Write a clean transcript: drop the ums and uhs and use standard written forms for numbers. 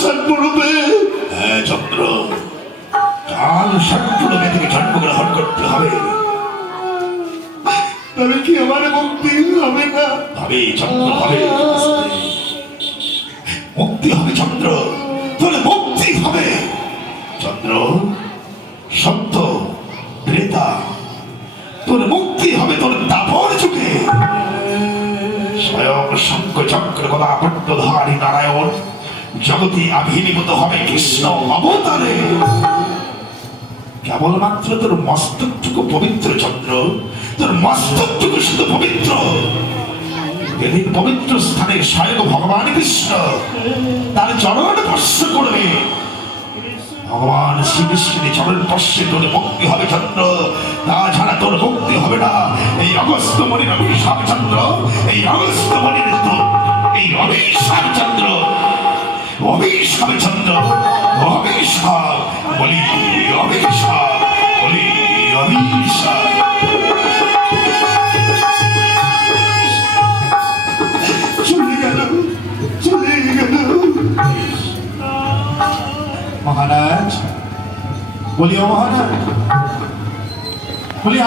ষাট পড়বে। হ্যাঁ চন্দ্র, কাল ষাট পূর্বে থেকে জন্মগ্রহণ করতে হবে। তবে কি আমার মুক্তি হবে না? হবে চন্দ্র, হবে মুক্তি হবে চন্দ্র, তোর মুক্তি হবে চন্দ্র। সত্য ত্রেতা, তোর মুক্তি হবে তোর দাপর যুগে। স্বয়ং শঙ্খ চক্র গদা পদ্মধারী নারায়ণ জগতে আবির্ভূত হবে কৃষ্ণ অবতারে। কেবলমাত্র তোর মস্তকটুকু পবিত্র চন্দ্র, তোর মস্তকটুকু শুধু পবিত্র। যেদিন পবিত্র স্থানে স্বয়ং ভগবান কৃষ্ণ তার চরণ স্পর্শ করবে, ভগবান শ্রীকৃষ্ণের চরণ স্পর্শে তোর মুক্তি হবে চন্দ্র। তাছাড়া তোর মুক্তি হবে না। এই অগস্ত্য মণির অভিশাপ চন্দ্র, এই অগস্ত্য মণির এই অভিশাপ চন্দ্র, অভিশাপ চন্দ্র, অভিশাপ বলি, অভিশাপ বলি, অভিশাপ। চলে গেল, চলে গেল। মহারাজ বলি, ও মহারাজ বলি,